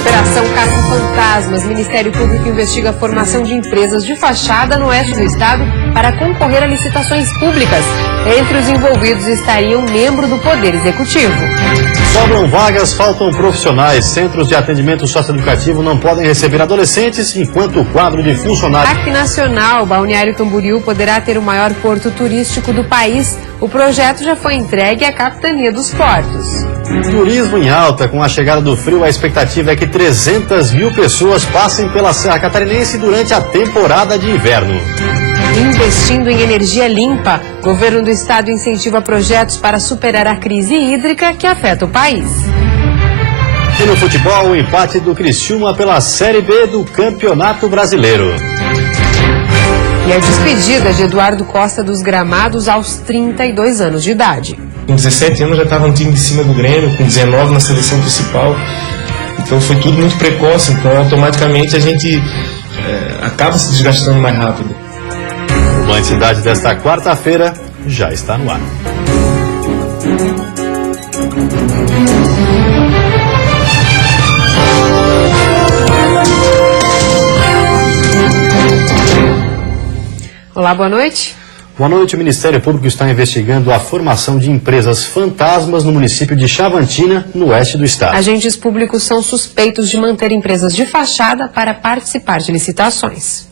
Operação Caça-Fantasmas. Ministério Público investiga a formação de empresas de fachada no oeste do estado para concorrer a licitações públicas. Entre os envolvidos estaria um membro do Poder Executivo. Sobram vagas, faltam profissionais. Centros de atendimento socioeducativo não podem receber adolescentes, enquanto o quadro de funcionários... Parque Nacional, Balneário Camboriú poderá ter o maior porto turístico do país. O projeto já foi entregue à Capitania dos Portos. Turismo em alta. Com a chegada do frio, a expectativa é que 300 mil pessoas passem pela Serra Catarinense durante a temporada de inverno. Investindo em energia limpa, o governo do estado incentiva projetos para superar a crise hídrica que afeta o país. E no futebol, o empate do Criciúma pela Série B do Campeonato Brasileiro. E a despedida de Eduardo Costa dos gramados aos 32 anos de idade. Com 17 anos já estava no time de cima do Grêmio, com 19 na seleção principal. Então foi tudo muito precoce, então automaticamente a gente acaba se desgastando mais rápido. O Band Cidade desta quarta-feira já está no ar. Olá, boa noite. Boa noite. O Ministério Público está investigando a formação de empresas fantasmas no município de Chavantina, no oeste do estado. Agentes públicos são suspeitos de manter empresas de fachada para participar de licitações.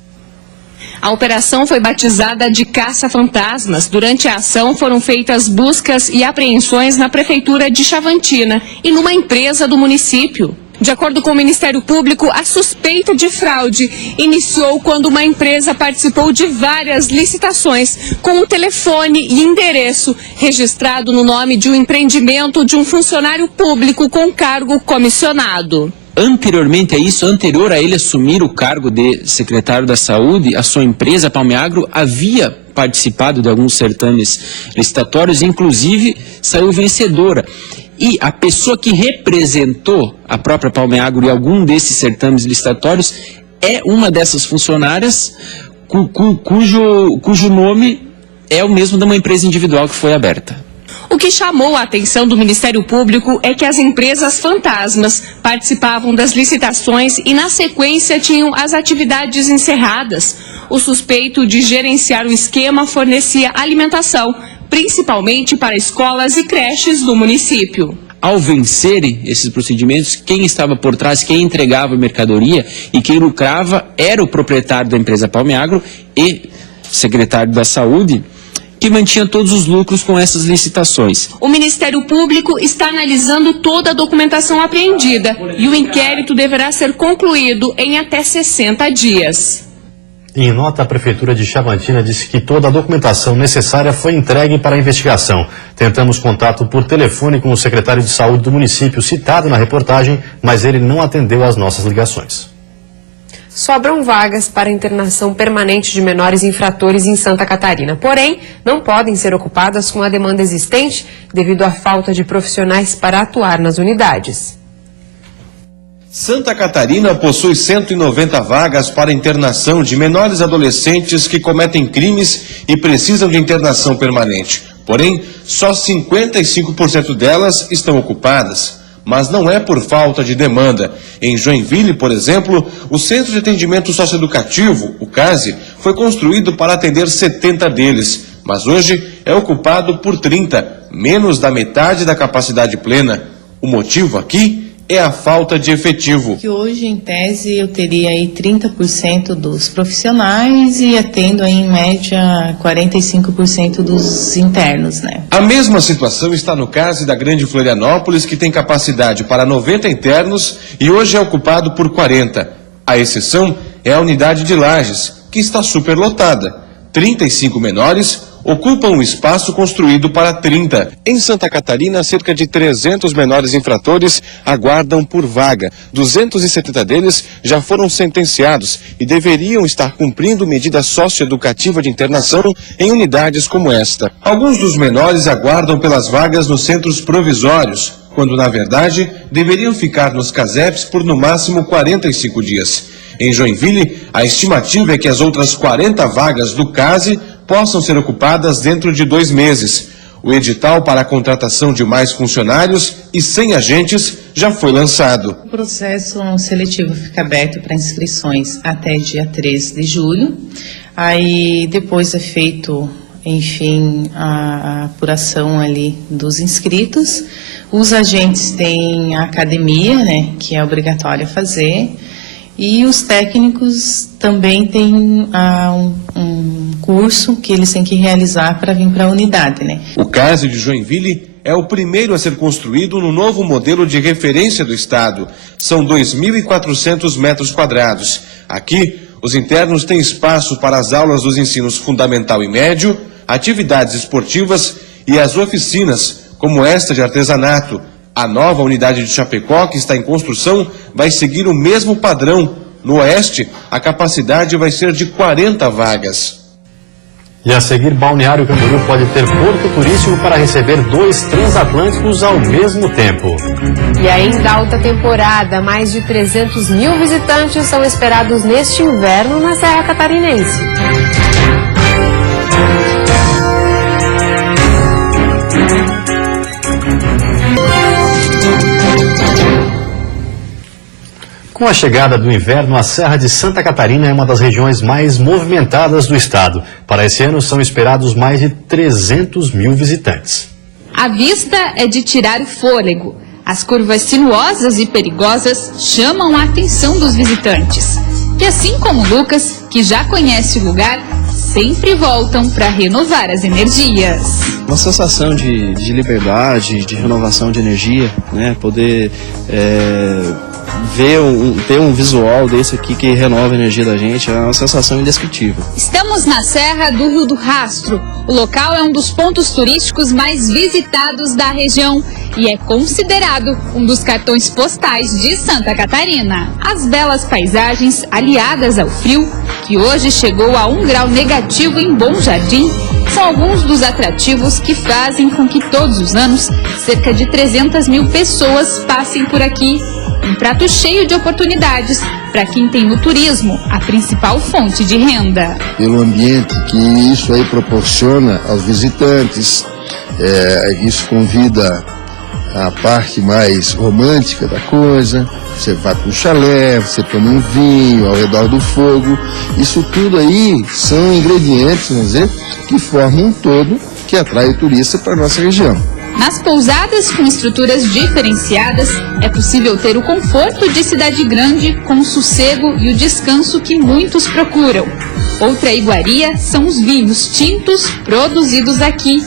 A operação foi batizada de Caça-Fantasmas. Durante a ação foram feitas buscas e apreensões na prefeitura de Chavantina e numa empresa do município. De acordo com o Ministério Público, a suspeita de fraude iniciou quando uma empresa participou de várias licitações com o telefone e endereço registrado no nome de um empreendimento de um funcionário público com cargo comissionado. Anteriormente a isso, anterior a ele assumir o cargo de secretário da Saúde, a sua empresa, Palmeagro, havia participado de alguns certames licitatórios, inclusive saiu vencedora. E a pessoa que representou a própria Palmeagro em algum desses certames licitatórios é uma dessas funcionárias cujo nome é o mesmo de uma empresa individual que foi aberta. O que chamou a atenção do Ministério Público é que as empresas fantasmas participavam das licitações e, na sequência, tinham as atividades encerradas. O suspeito de gerenciar o esquema fornecia alimentação, principalmente para escolas e creches do município. Ao vencerem esses procedimentos, quem estava por trás, quem entregava a mercadoria e quem lucrava era o proprietário da empresa Palmeagro e secretário da Saúde, que mantinha todos os lucros com essas licitações. O Ministério Público está analisando toda a documentação apreendida e o inquérito deverá ser concluído em até 60 dias. Em nota, a Prefeitura de Chavantina disse que toda a documentação necessária foi entregue para a investigação. Tentamos contato por telefone com o secretário de Saúde do município citado na reportagem, mas ele não atendeu às nossas ligações. Sobram vagas para internação permanente de menores infratores em Santa Catarina, porém, não podem ser ocupadas com a demanda existente devido à falta de profissionais para atuar nas unidades. Santa Catarina possui 190 vagas para internação de menores adolescentes que cometem crimes e precisam de internação permanente. Porém, só 55% delas estão ocupadas. Mas não é por falta de demanda. Em Joinville, por exemplo, o Centro de Atendimento Socioeducativo, o CASE, foi construído para atender 70 deles, mas hoje é ocupado por 30, menos da metade da capacidade plena. O motivo aqui é a falta de efetivo. Que hoje, em tese, eu teria aí 30% dos profissionais e atendo aí, em média, 45% dos internos, né? A mesma situação está no CASE da Grande Florianópolis, que tem capacidade para 90 internos e hoje é ocupado por 40. A exceção é a unidade de Lages, que está superlotada. 35 menores ocupam um espaço construído para 30. Em Santa Catarina, cerca de 300 menores infratores aguardam por vaga. 270 deles já foram sentenciados e deveriam estar cumprindo medida socioeducativa de internação em unidades como esta. Alguns dos menores aguardam pelas vagas nos centros provisórios, quando na verdade deveriam ficar nos CASEPs por no máximo 45 dias. Em Joinville, a estimativa é que as outras 40 vagas do CASE possam ser ocupadas dentro de 2 meses. O edital para a contratação de mais funcionários e 100 agentes já foi lançado. O processo seletivo fica aberto para inscrições até dia 3 de julho. Aí depois é feito, enfim, a apuração ali dos inscritos. Os agentes têm a academia, né, que é obrigatório fazer. E os técnicos também têm um curso que eles têm que realizar para vir para a unidade, né? O CASE de Joinville é o primeiro a ser construído no novo modelo de referência do Estado. São 2.400 metros quadrados. Aqui, os internos têm espaço para as aulas dos ensinos fundamental e médio, atividades esportivas e as oficinas, como esta de artesanato. A nova unidade de Chapecó, que está em construção, vai seguir o mesmo padrão. No oeste, a capacidade vai ser de 40 vagas. E a seguir, Balneário Camboriú pode ter porto turístico para receber 2 transatlânticos ao mesmo tempo. E ainda alta temporada, mais de 300 mil visitantes são esperados neste inverno na Serra Catarinense. Com a chegada do inverno, a Serra de Santa Catarina é uma das regiões mais movimentadas do estado. Para esse ano, são esperados mais de 300 mil visitantes. A vista é de tirar o fôlego. As curvas sinuosas e perigosas chamam a atenção dos visitantes. E assim como Lucas, que já conhece o lugar, sempre voltam para renovar as energias. Uma sensação de liberdade, de renovação de energia, né? Poder ter um visual desse aqui que renova a energia da gente é uma sensação indescritível. Estamos na Serra do Rio do Rastro. O local é um dos pontos turísticos mais visitados da região e é considerado um dos cartões postais de Santa Catarina. As belas paisagens, aliadas ao frio, que hoje chegou a 1 grau negativo em Bom Jardim, são alguns dos atrativos que fazem com que todos os anos cerca de 300 mil pessoas passem por aqui. Um prato cheio de oportunidades para quem tem o turismo, a principal fonte de renda. Pelo ambiente que isso aí proporciona aos visitantes, isso convida a parte mais romântica da coisa. Você vai para um chalé, você toma um vinho ao redor do fogo. Isso tudo aí são ingredientes, vamos dizer, que formam um todo que atrai o turista para a nossa região. Nas pousadas com estruturas diferenciadas, é possível ter o conforto de cidade grande com o sossego e o descanso que muitos procuram. Outra iguaria são os vinhos tintos produzidos aqui.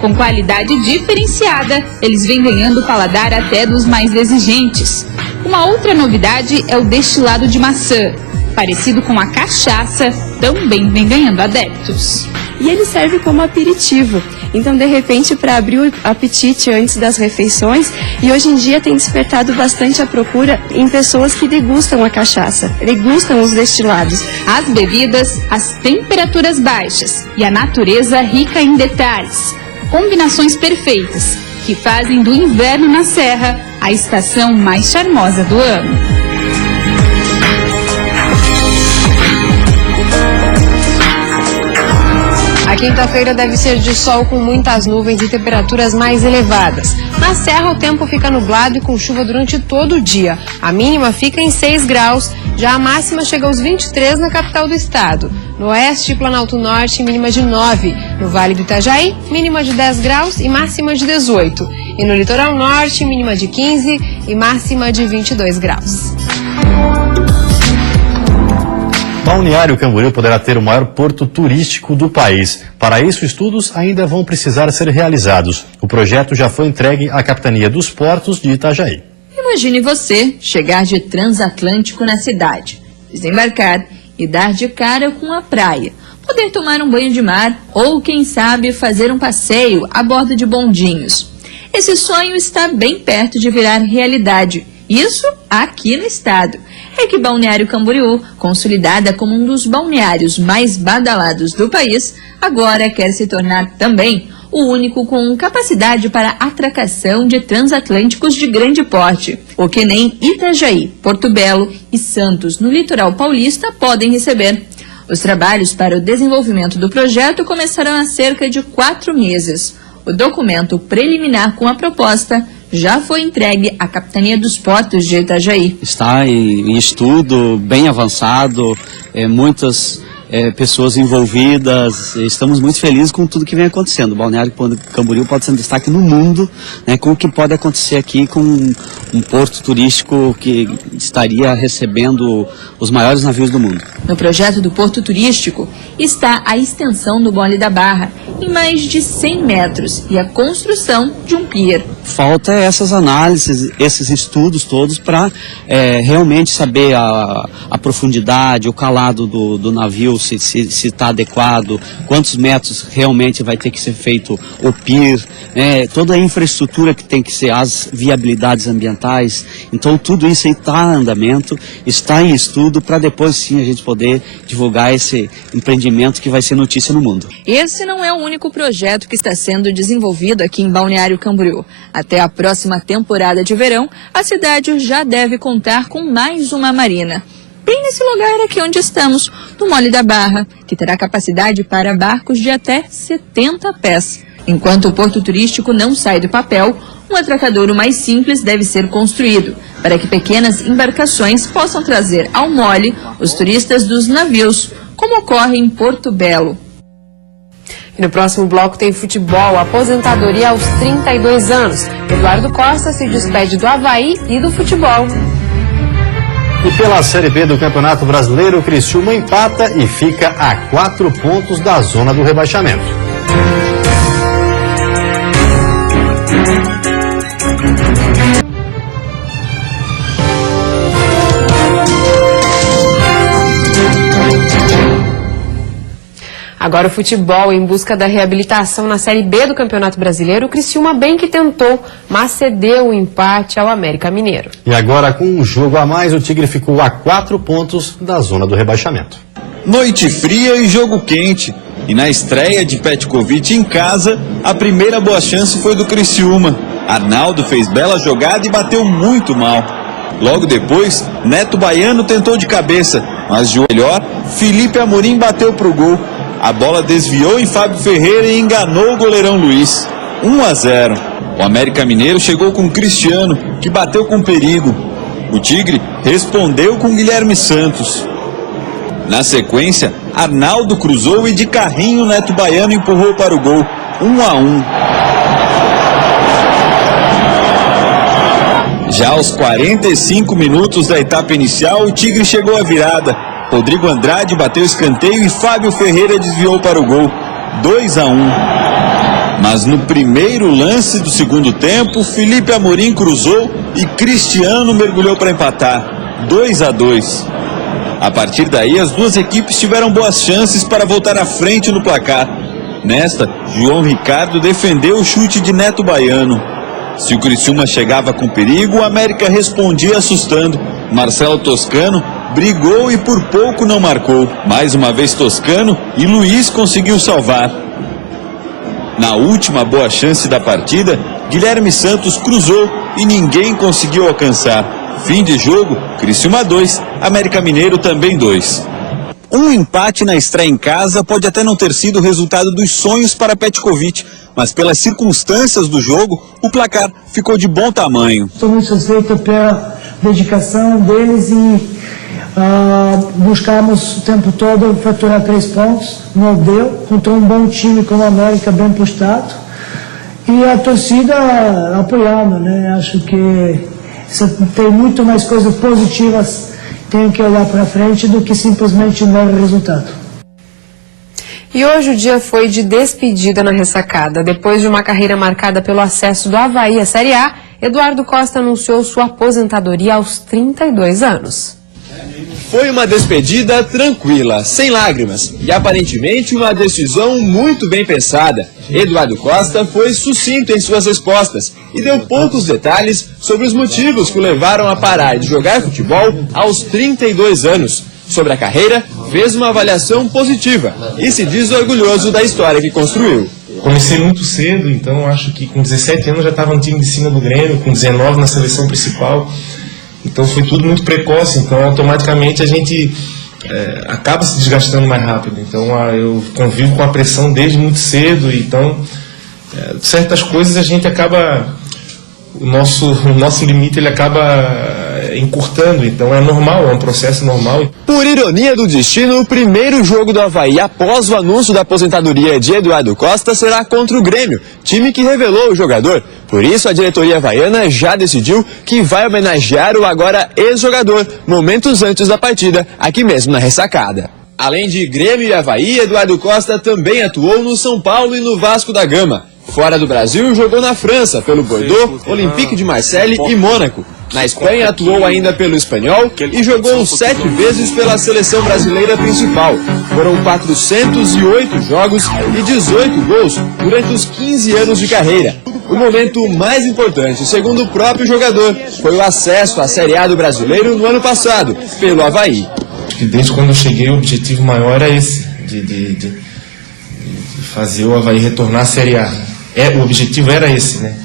Com qualidade diferenciada, eles vêm ganhando o paladar até dos mais exigentes. Uma outra novidade é o destilado de maçã. Parecido com a cachaça, também vem ganhando adeptos. E ele serve como aperitivo. Então, de repente, para abrir o apetite antes das refeições, e hoje em dia tem despertado bastante a procura em pessoas que degustam a cachaça, degustam os destilados. As bebidas, as temperaturas baixas e a natureza rica em detalhes. Combinações perfeitas que fazem do inverno na Serra a estação mais charmosa do ano. A quinta-feira deve ser de sol com muitas nuvens e temperaturas mais elevadas. Na Serra, o tempo fica nublado e com chuva durante todo o dia. A mínima fica em 6 graus, já a máxima chega aos 23 na capital do estado. No oeste e Planalto Norte, mínima de 9. No Vale do Itajaí, mínima de 10 graus e máxima de 18. E no Litoral Norte, mínima de 15 e máxima de 22 graus. Balneário Camboriú poderá ter o maior porto turístico do país. Para isso, estudos ainda vão precisar ser realizados. O projeto já foi entregue à Capitania dos Portos de Itajaí. Imagine você chegar de transatlântico na cidade, desembarcar e dar de cara com a praia, poder tomar um banho de mar ou, quem sabe, fazer um passeio a bordo de bondinhos. Esse sonho está bem perto de virar realidade. Isso aqui no estado. É que Balneário Camboriú, consolidada como um dos balneários mais badalados do país, agora quer se tornar também o único com capacidade para atracação de transatlânticos de grande porte, o que nem Itajaí, Porto Belo e Santos, no litoral paulista, podem receber. Os trabalhos para o desenvolvimento do projeto começarão há cerca de 4 meses. O documento preliminar com a proposta já foi entregue à Capitania dos Portos de Itajaí. Está em estudo bem avançado, muitas pessoas envolvidas. Estamos muito felizes com tudo que vem acontecendo. O Balneário Camboriú pode ser um destaque no mundo, né, com o que pode acontecer aqui com um porto turístico que estaria recebendo os maiores navios do mundo. No projeto do porto turístico está a extensão do Mole da Barra em mais de 100 metros e a construção de um pier. Falta essas análises, esses estudos todos para realmente saber a profundidade, o calado do navio, se está adequado, quantos metros realmente vai ter que ser feito o pier, toda a infraestrutura que tem que ser, as viabilidades ambientais. Então tudo isso está em andamento, está em estudo para depois sim a gente poder divulgar esse empreendimento que vai ser notícia no mundo. Esse não é o único projeto que está sendo desenvolvido aqui em Balneário Camboriú. Até a próxima temporada de verão, a cidade já deve contar com mais uma marina. Bem nesse lugar aqui onde estamos, no Mole da Barra, que terá capacidade para barcos de até 70 pés. Enquanto o porto turístico não sai do papel, um atracadouro mais simples deve ser construído, para que pequenas embarcações possam trazer ao mole os turistas dos navios, como ocorre em Porto Belo. E no próximo bloco tem futebol, aposentadoria aos 32 anos. Eduardo Costa se despede do Avaí e do futebol. E pela Série B do Campeonato Brasileiro, o Criciúma empata e fica a 4 pontos da zona do rebaixamento. Agora o futebol, em busca da reabilitação na Série B do Campeonato Brasileiro, o Criciúma bem que tentou, mas cedeu o empate ao América Mineiro. E agora, com um jogo a mais, o Tigre ficou a 4 pontos da zona do rebaixamento. Noite fria e jogo quente. E na estreia de Petkovic em casa, a primeira boa chance foi do Criciúma. Arnaldo fez bela jogada e bateu muito mal. Logo depois, Neto Baiano tentou de cabeça, mas de melhor, Felipe Amorim bateu pro gol. A bola desviou em Fábio Ferreira e enganou o goleirão Luiz. 1-0. O América Mineiro chegou com Cristiano, que bateu com perigo. O Tigre respondeu com Guilherme Santos. Na sequência, Arnaldo cruzou e de carrinho Neto Baiano empurrou para o gol. 1-1. Já aos 45 minutos da etapa inicial, o Tigre chegou à virada. Rodrigo Andrade bateu escanteio e Fábio Ferreira desviou para o gol. 2-1. Mas no primeiro lance do segundo tempo, Felipe Amorim cruzou e Cristiano mergulhou para empatar. 2-2. A partir daí, as duas equipes tiveram boas chances para voltar à frente no placar. Nesta, João Ricardo defendeu o chute de Neto Baiano. Se o Criciúma chegava com perigo, o América respondia assustando. Marcelo Toscano brigou e por pouco não marcou. Mais uma vez Toscano e Luiz conseguiu salvar. Na última boa chance da partida, Guilherme Santos cruzou e ninguém conseguiu alcançar. Fim de jogo, Criciúma 2, América Mineiro também 2. Um empate na estreia em casa pode até não ter sido o resultado dos sonhos para Petkovic, mas pelas circunstâncias do jogo, o placar ficou de bom tamanho. Estou muito satisfeito pela dedicação deles e buscamos o tempo todo faturar 3 pontos, não deu, contra um bom time como o América, bem postado, e a torcida apoiando, né? Acho que tem muito mais coisas positivas, tem que olhar para frente do que simplesmente um mero resultado. E hoje o dia foi de despedida na ressacada. Depois de uma carreira marcada pelo acesso do Avaí à Série A, Eduardo Costa anunciou sua aposentadoria aos 32 anos. Foi uma despedida tranquila, sem lágrimas, e aparentemente uma decisão muito bem pensada. Eduardo Costa foi sucinto em suas respostas e deu poucos detalhes sobre os motivos que o levaram a parar de jogar futebol aos 32 anos. Sobre a carreira, fez uma avaliação positiva e se diz orgulhoso da história que construiu. Comecei muito cedo, então acho que com 17 anos já estava no time de cima do Grêmio, com 19 na seleção principal. Então foi tudo muito precoce, então automaticamente a gente acaba se desgastando mais rápido. Então eu convivo com a pressão desde muito cedo, então certas coisas a gente acaba o nosso limite ele acaba encurtando, então é normal, é um processo normal. Por ironia do destino, o primeiro jogo do Avaí após o anúncio da aposentadoria de Eduardo Costa será contra o Grêmio, time que revelou o jogador. Por isso, a diretoria havaiana já decidiu que vai homenagear o agora ex-jogador momentos antes da partida, aqui mesmo na ressacada. Além de Grêmio e Avaí, Eduardo Costa também atuou no São Paulo e no Vasco da Gama. Fora do Brasil, jogou na França, pelo Bordeaux, Olympique de Marseille e Mônaco. Na Espanha, atuou ainda pelo Espanhol e jogou 7 vezes pela seleção brasileira principal. Foram 408 jogos e 18 gols durante os 15 anos de carreira. O momento mais importante, segundo o próprio jogador, foi o acesso à Série A do Brasileiro no ano passado, pelo Avaí. Desde quando eu cheguei, o objetivo maior era esse, de fazer o Avaí retornar à Série A. O objetivo era esse, né?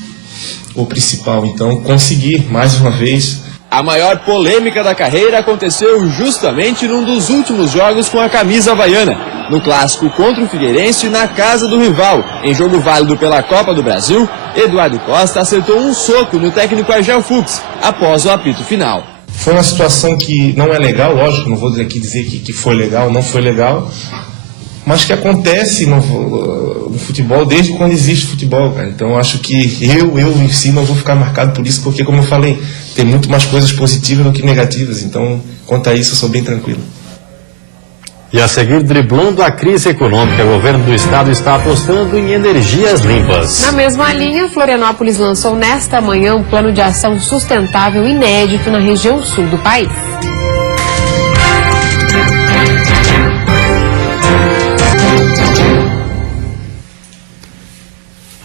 O principal. Então, consegui, mais uma vez. A maior polêmica da carreira aconteceu justamente num dos últimos jogos com a camisa havaiana. No clássico contra o Figueirense, na casa do rival. Em jogo válido pela Copa do Brasil, Eduardo Costa acertou um soco no técnico Argel Fuchs, após o apito final. Foi uma situação que não é legal, lógico, não vou aqui dizer que foi legal, não foi legal, mas que acontece no futebol desde quando existe futebol, cara. Então eu acho que eu em si não vou ficar marcado por isso, porque, como eu falei, tem muito mais coisas positivas do que negativas. Então, quanto a isso, eu sou bem tranquilo. E a seguir, driblando a crise econômica, o governo do estado está apostando em energias limpas. Na mesma linha, Florianópolis lançou nesta manhã um plano de ação sustentável inédito na região sul do país.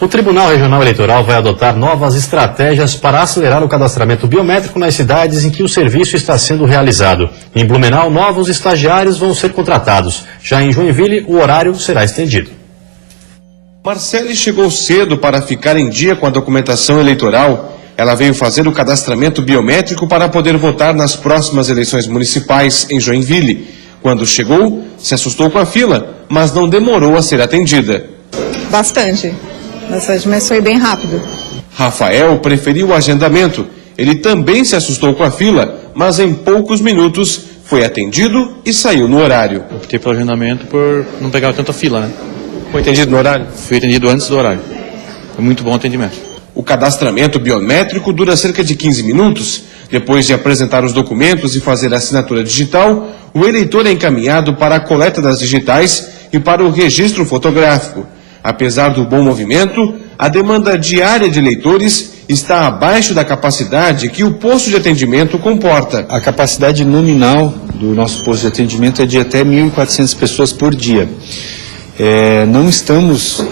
O Tribunal Regional Eleitoral vai adotar novas estratégias para acelerar o cadastramento biométrico nas cidades em que o serviço está sendo realizado. Em Blumenau, novos estagiários vão ser contratados. Já em Joinville, o horário será estendido. Marcele chegou cedo para ficar em dia com a documentação eleitoral. Ela veio fazer o cadastramento biométrico para poder votar nas próximas eleições municipais em Joinville. Quando chegou, se assustou com a fila, mas não demorou a ser atendida. Bastante, mas foi bem rápido. Rafael preferiu o agendamento. Ele também se assustou com a fila, mas em poucos minutos foi atendido e saiu no horário. Eu optei pelo agendamento por não pegar tanta fila, né? Foi atendido no horário? Fui atendido antes do horário. Foi muito bom o atendimento. O cadastramento biométrico dura cerca de 15 minutos. Depois de apresentar os documentos e fazer a assinatura digital, o eleitor é encaminhado para a coleta das digitais e para o registro fotográfico. Apesar do bom movimento, a demanda diária de eleitores está abaixo da capacidade que o posto de atendimento comporta. A capacidade nominal do nosso posto de atendimento é de até 1.400 pessoas por dia. Não estamos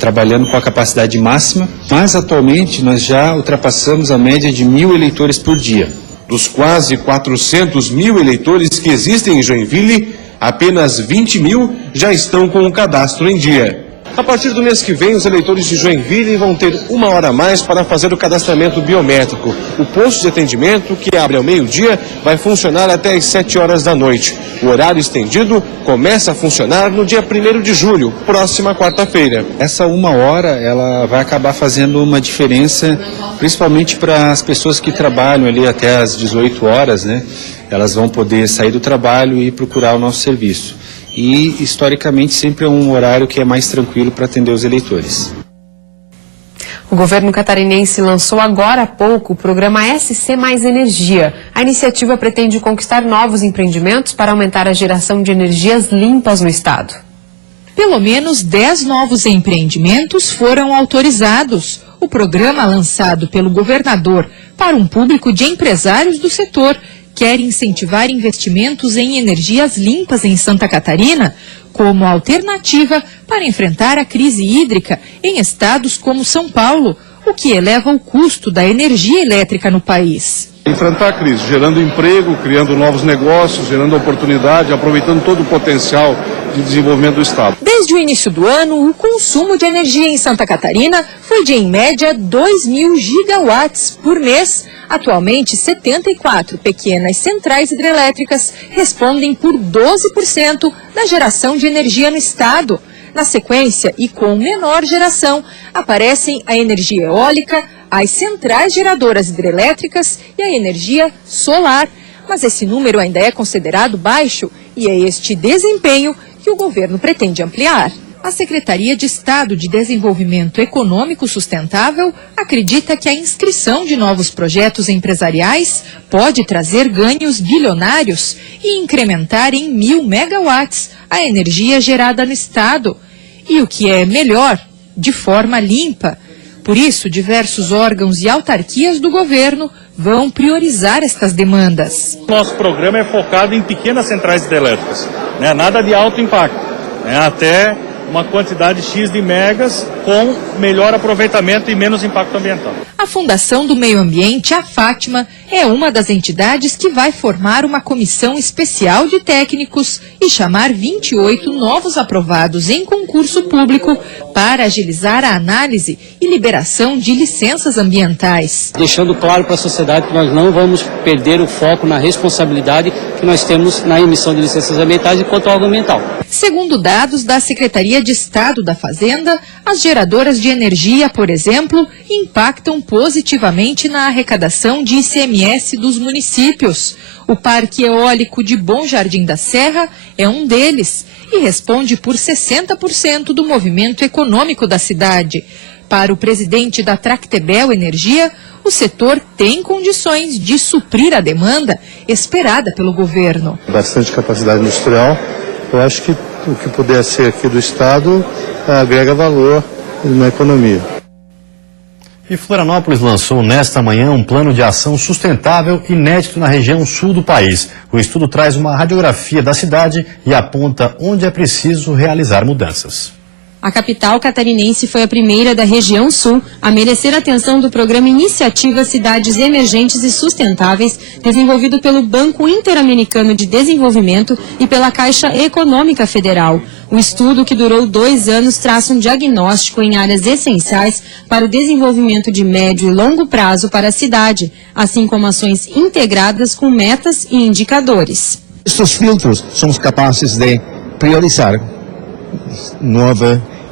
trabalhando com a capacidade máxima, mas atualmente nós já ultrapassamos a média de 1.000 eleitores por dia. Dos quase 400 mil eleitores que existem em Joinville, apenas 20 mil já estão com o cadastro em dia. A partir do mês que vem, os eleitores de Joinville vão ter 1 hora a mais para fazer o cadastramento biométrico. O posto de atendimento, que abre ao meio-dia, vai funcionar até às 7 horas da noite. O horário estendido começa a funcionar no dia 1º de julho, próxima quarta-feira. Essa 1 hora, ela vai acabar fazendo uma diferença, principalmente para as pessoas que trabalham ali até às 18 horas, né? Elas vão poder sair do trabalho e procurar o nosso serviço. E, historicamente, sempre é um horário que é mais tranquilo para atender os eleitores. O governo catarinense lançou agora há pouco o programa SC Mais Energia. A iniciativa pretende conquistar novos empreendimentos para aumentar a geração de energias limpas no estado. Pelo menos 10 novos empreendimentos foram autorizados. O programa, lançado pelo governador para um público de empresários do setor, quer incentivar investimentos em energias limpas em Santa Catarina como alternativa para enfrentar a crise hídrica em estados como São Paulo, o que eleva o custo da energia elétrica no país. Enfrentar a crise, gerando emprego, criando novos negócios, gerando oportunidade, aproveitando todo o potencial de desenvolvimento do estado. Desde o início do ano, o consumo de energia em Santa Catarina foi de, em média, 2.000 gigawatts por mês. Atualmente, 74 pequenas centrais hidrelétricas respondem por 12% da geração de energia no estado. Na sequência, e com menor geração, aparecem a energia eólica, as centrais geradoras hidrelétricas e a energia solar. Mas esse número ainda é considerado baixo e é este desempenho que o governo pretende ampliar. A Secretaria de Estado de Desenvolvimento Econômico Sustentável acredita que a inscrição de novos projetos empresariais pode trazer ganhos bilionários e incrementar em 1.000 megawatts a energia gerada no Estado. E o que é melhor, de forma limpa. Por isso, diversos órgãos e autarquias do governo vão priorizar estas demandas. Nosso programa é focado em pequenas centrais hidrelétricas, nada de alto impacto, até uma quantidade X de megas com melhor aproveitamento e menos impacto ambiental. A Fundação do Meio Ambiente, a Fátima, é uma das entidades que vai formar uma comissão especial de técnicos e chamar 28 novos aprovados em concurso público para agilizar a análise e liberação de licenças ambientais. Deixando claro para a sociedade que nós não vamos perder o foco na responsabilidade que nós temos na emissão de licenças ambientais enquanto órgão ambiental. Segundo dados da Secretaria de Estado da Fazenda, as geradoras de energia, por exemplo, impactam positivamente na arrecadação de ICMS dos municípios. O Parque Eólico de Bom Jardim da Serra é um deles e responde por 60% do movimento econômico da cidade. Para o presidente da Tractebel Energia, o setor tem condições de suprir a demanda esperada pelo governo. Bastante capacidade industrial. Eu acho que o que puder ser aqui do Estado agrega valor na economia. E Florianópolis lançou nesta manhã um plano de ação sustentável inédito na região sul do país. O estudo traz uma radiografia da cidade e aponta onde é preciso realizar mudanças. A capital catarinense foi a primeira da região sul a merecer a atenção do programa Iniciativa Cidades Emergentes e Sustentáveis, desenvolvido pelo Banco Interamericano de Desenvolvimento e pela Caixa Econômica Federal. O estudo, que durou 2 anos, traça um diagnóstico em áreas essenciais para o desenvolvimento de médio e longo prazo para a cidade, assim como ações integradas com metas e indicadores. Estes filtros somos capazes de priorizar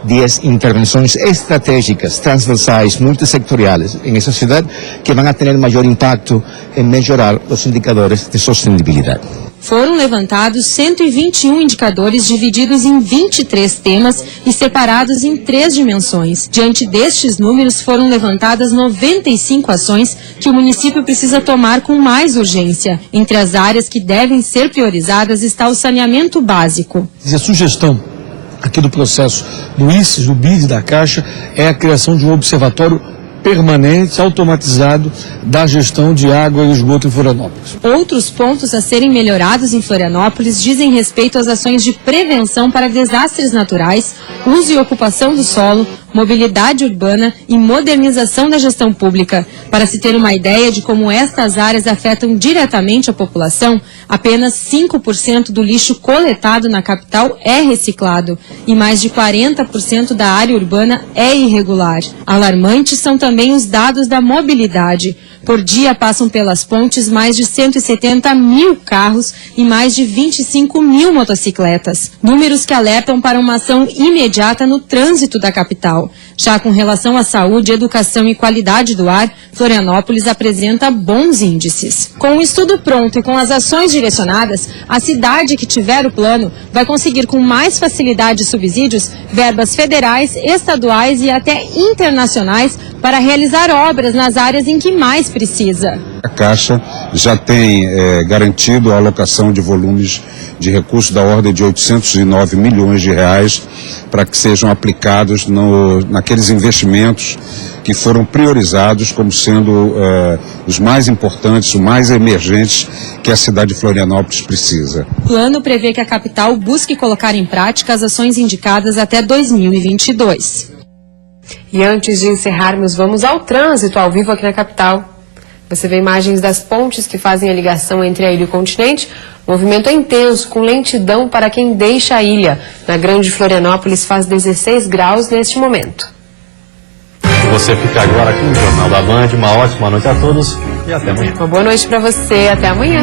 10 intervenções estratégicas, transversais, multissectoriais em essa cidade que vão ter maior impacto em melhorar os indicadores de sustentabilidade. Foram levantados 121 indicadores divididos em 23 temas e separados em 3 dimensões. Diante destes números, foram levantadas 95 ações que o município precisa tomar com mais urgência. Entre as áreas que devem ser priorizadas está o saneamento básico. A sugestão aqui do processo do ICES, do BID, da Caixa, é a criação de um observatório permanente, automatizado, da gestão de água e esgoto em Florianópolis. Outros pontos a serem melhorados em Florianópolis dizem respeito às ações de prevenção para desastres naturais, uso e ocupação do solo, mobilidade urbana e modernização da gestão pública. Para se ter uma ideia de como estas áreas afetam diretamente a população, apenas 5% do lixo coletado na capital é reciclado e mais de 40% da área urbana é irregular. Alarmantes são também os dados da mobilidade. Por dia passam pelas pontes mais de 170 mil carros e mais de 25 mil motocicletas. Números que alertam para uma ação imediata no trânsito da capital. Já com relação à saúde, educação e qualidade do ar, Florianópolis apresenta bons índices. Com o estudo pronto e com as ações direcionadas, a cidade que tiver o plano vai conseguir com mais facilidade subsídios, verbas federais, estaduais e até internacionais para realizar obras nas áreas em que mais precisa. A Caixa já tem garantido a alocação de volumes de recursos da ordem de 809 milhões de reais para que sejam aplicados naqueles investimentos que foram priorizados como sendo os mais importantes, os mais emergentes que a cidade de Florianópolis precisa. O plano prevê que a capital busque colocar em prática as ações indicadas até 2022. E antes de encerrarmos, vamos ao trânsito ao vivo aqui na capital. Você vê imagens das pontes que fazem a ligação entre a ilha e o continente. O movimento é intenso, com lentidão para quem deixa a ilha. Na Grande Florianópolis faz 16 graus neste momento. Você fica agora aqui no Jornal da Band. Uma ótima noite a todos e até amanhã. Uma boa noite para você. Até amanhã.